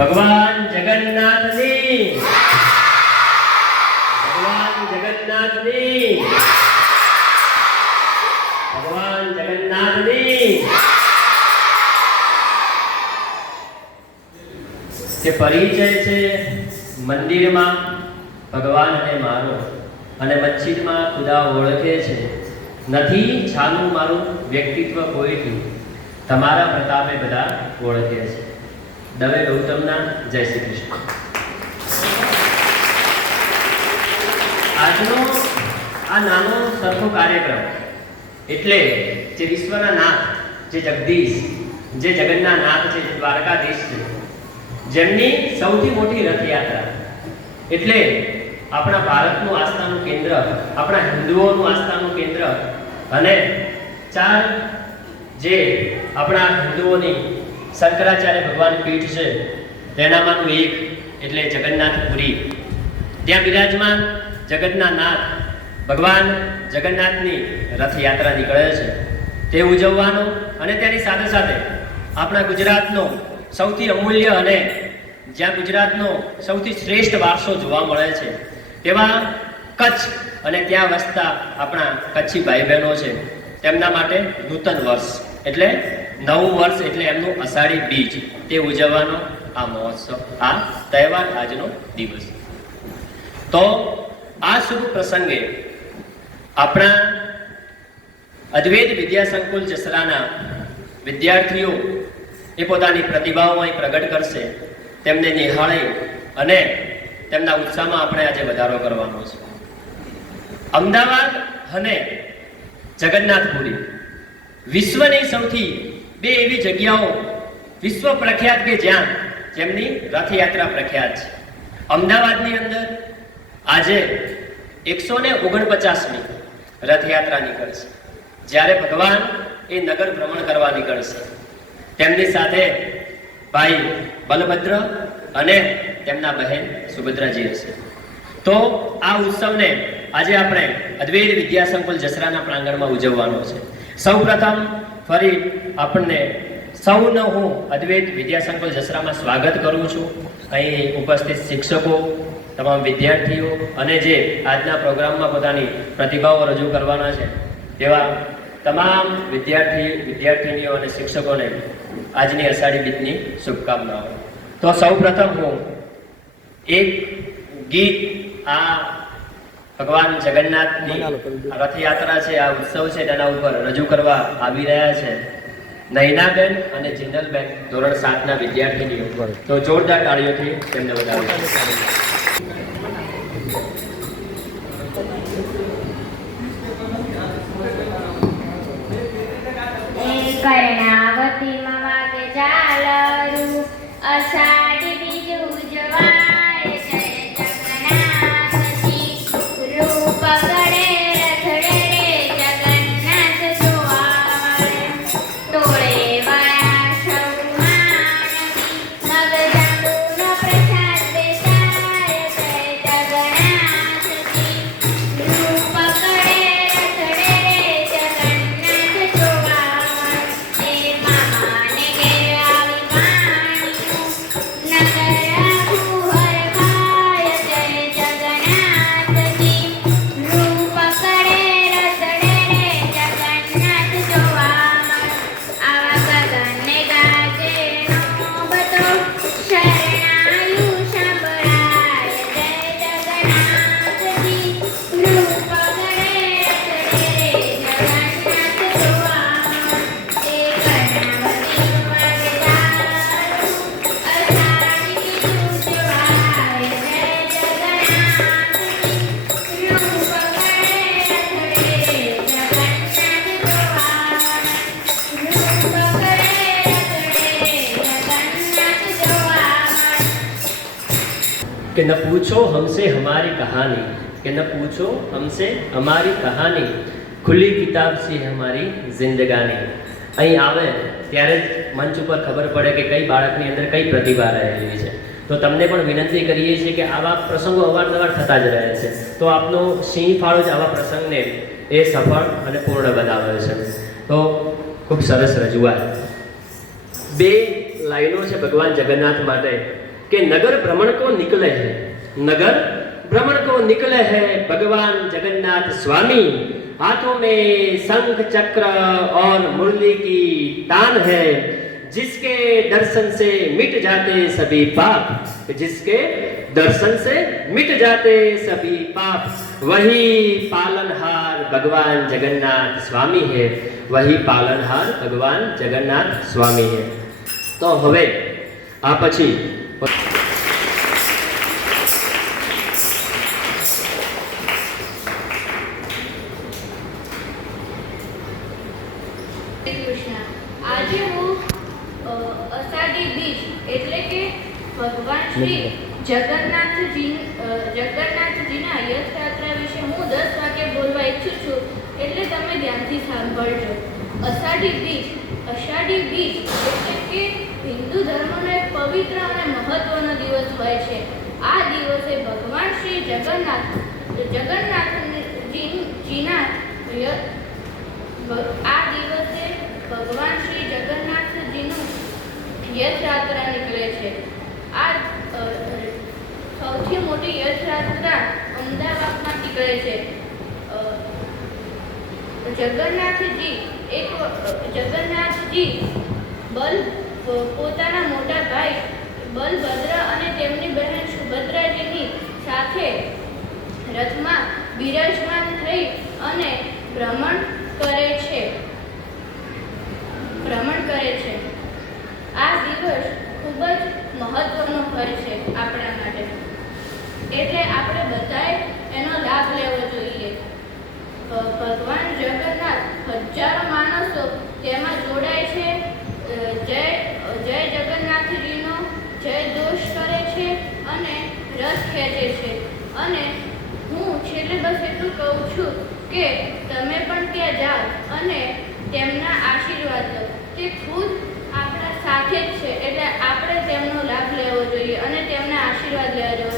ભગવાન જગન્નાથની ભગવાન જગન્નાથની ભગવાન જગન્નાથની જે પરિચય છે મંદિરમાં ભગવાન અને મારો અને મસ્જિદમાં ખુદા ઓળખે છે નથી છાનું મારું વ્યક્તિત્વ કોઈથી તમારા પ્રતાપે બધા ઓળખે છે. દવે ગૌતમના જય શ્રી કૃષ્ણ. આજનો આ નાનો સરખો કાર્યક્રમ એટલે જે વિશ્વના નાથ, જે જગદીશ, જે જગન્નાથ નાથ છે, જે દ્વારકાધીશ છે, જેમની સૌથી મોટી રથયાત્રા એટલે આપણા ભારતનું આસ્થાનું કેન્દ્ર, આપણા હિન્દુઓનું આસ્થાનું કેન્દ્ર અને ચાર જે આપણા હિન્દુઓની શંકરાચાર્ય ભગવાન પીઠ છે તેનામાંનું એક એટલે જગન્નાથપુરી. ત્યાં બિરાજમાન જગતના નાથ ભગવાન જગન્નાથની રથયાત્રા નીકળે છે તે ઉજવવાનો અને તેની સાથે સાથે આપણા ગુજરાતનો સૌથી અમૂલ્ય અને જ્યાં ગુજરાતનો સૌથી શ્રેષ્ઠ વારસો જોવા મળે છે તેવા કચ્છ અને ત્યાં વસતા આપણા કચ્છી ભાઈ બહેનો છે તેમના માટે નૂતન વર્ષ એટલે નવું વર્ષ એટલે એમનું અષાઢી બીજ તે ઉજવવાનો આ મહોત્સવ, આ તહેવાર, આજનો દિવસ. તો આ શુભ પ્રસંગે આપણા અદ્વૈત વિદ્યા સંકુલ જસરાના વિદ્યાર્થીઓ એ પોતાની પ્રતિભાઓ અહીં પ્રગટ કરશે. તેમને નિહાળી અને તેમના ઉત્સાહમાં આપણે આજે વધારો કરવાનો છે. અમદાવાદ અને જગન્નાથપુરી વિશ્વની સૌથી બે એવી જગ્યાઓ વિશ્વ પ્રખ્યાત કે જ્યાં જેમની રથયાત્રા પ્રખ્યાત છે. અમદાવાદની અંદર આજે 149મી રથયાત્રા નીકળશે, જ્યારે ભગવાન એ નગર ભ્રમણ કરવા નીકળશે. તેમની સાથે ભાઈ બલભદ્ર અને તેમના બહેન સુભદ્રાજી હશે. તો આ ઉત્સવને આજે આપણે અદ્વૈત વિદ્યા સંકુલ જસરાના પ્રાંગણમાં ઉજવવાનો છે. સૌપ્રથમ ફરી આપણને સૌનો હું અદ્વૈત વિદ્યા સંકુલ જસરામાં સ્વાગત કરું છું. અહીં ઉપસ્થિત શિક્ષકો, તમામ વિદ્યાર્થીઓ અને જે આજના પ્રોગ્રામમાં પોતાની પ્રતિભાવો રજૂ કરવાના છે તેવા તમામ વિદ્યાર્થીનીઓ અને શિક્ષકોને આજની અષાઢી બીજની શુભકામનાઓ. તો સૌપ્રથમ હું એક ગીત આ ભગવાન જગન્નાથની રથયાત્રા છે, આ ઉત્સવ છે તેના ઉપર રજૂ કરવા આવી રહ્યા છે નૈનાબેન અને જિંદલબેન, ધોરણ 7ના વિદ્યાર્થીનીઓ. તો જોરદાર તાળીઓથી તેમને વધાવીએ. કર્ણાવતીમાં વાગે ઝાલરું, અષાઢી બીજ ઉજવાય, જય જગન્નાથજી રૂપ ગળે રથડે રે જગન્નાથ જોવા મળે. ટોળે વાળા સૌ માનવી મગજંબુનો પ્રસાદ બેસાય, જય જગન્નાથજી રૂપ ગળે રથડે રે જગન્નાથ જોવા મળે. એ મામાને ઘેર આવી પાણીનું નગર ભૂહર ખાય, જય જગન્નાથજી રૂપ ગળે રથડે રે જગન્નાથ જોવા મળે. આવા ગગનને ગાજે નો બધો શરણાયુ સંભળાય, જય જગન્નાથજી રૂપ ગળે રથડે રે જગન્નાથ જોવા મળે. એ કર્ણાવતી વાગે ઝાલરું, અષાઢી બીજ ઉજવાય, જય જગન્નાથજી રૂપ ગળે રથડે રે જગન્નાથ જોવા મળે. રૂપ ગળે રથડે રે જગન્નાથ જોવા મળે. कि न पूछो हमसे हमारी कहानी, कि न पूछो हमसे हमारी कहानी, खुली किताब सी हमारी जिंदगानी. અહીં આવે ત્યારે જ મંચ ઉપર ખબર પડે કે કઈ બાળકની અંદર કઈ પ્રતિભા રહેલી છે. તો તમને પણ વિનંતી કરીએ છીએ કે આવા પ્રસંગો અવારનવાર થતા જ રહે છે. તો આપનો સિંહ ફાળો જ આવા પ્રસંગને એ સફળ અને પૂર્ણ બનાવે છે. તો ખૂબ સરસ રજૂઆત. બે લાઈનો છે ભગવાન જગન્નાથ માટે कि नगर भ्रमण को निकले हैं, नगर भ्रमण को निकले हैं भगवान जगन्नाथ स्वामी। हाथों में शंख चक्र और मुरली की तान है, जिसके दर्शन से मिट जाते सभी पाप, जिसके दर्शन से मिट जाते सभी पाप, वही पालनहार भगवान जगन्नाथ स्वामी है, वही पालनहार भगवान जगन्नाथ स्वामी है। तो હવે આ પછી કૃષ્ણ, આજે હું અષાઢી બીજ એટલે કે ભગવાન શ્રી જગન્નાથજીના યશયાત્રા વિશે હું 10 વાક્ય બોલવા ઈચ્છું છું, એટલે તમે ધ્યાનથી સાંભળજો. અષાઢી બીજ એટલે કે હિન્દુ ધર્મનો એક પવિત્ર અને મહત્વનો દિવસ હોય છે. આ દિવસે ભગવાન શ્રી જગન્નાથજીના ભગવાન શ્રી જગન્નાથજીનું યશયાત્રા નીકળે છે. આ સૌથી મોટી યશયાત્રા અમદાવાદમાં નીકળે છે. જગન્નાથજી પોતાના મોટા ભાઈ બલભદ્ર અને તેમની બહેન સુભદ્રાજીની સાથે રથમાં બિરાજમાન થઈ અને ભ્રમણ કરે છે. આ દિવસ ખૂબ જ મહત્વનો હોય છે આપણા માટે, એટલે આપણે બધાએ એનો લાભ લેવો જોઈએ. ભગવાન જગન્નાથ હજારો માણસો તેમાં જોડાય છે, જય જગન્નાથજીનો જય દોષ કરે છે અને રથ ખેંચે છે. અને હું છેલ્લે બસ એટલું કહું છું કે તમે પણ ત્યાં જાઓ અને તેમના આશીર્વાદ લો. તે ખુદ આપણા સાથે જ છે, એટલે આપણે તેમનો લાભ લેવો જોઈએ અને તેમના આશીર્વાદ લેવા જોઈએ.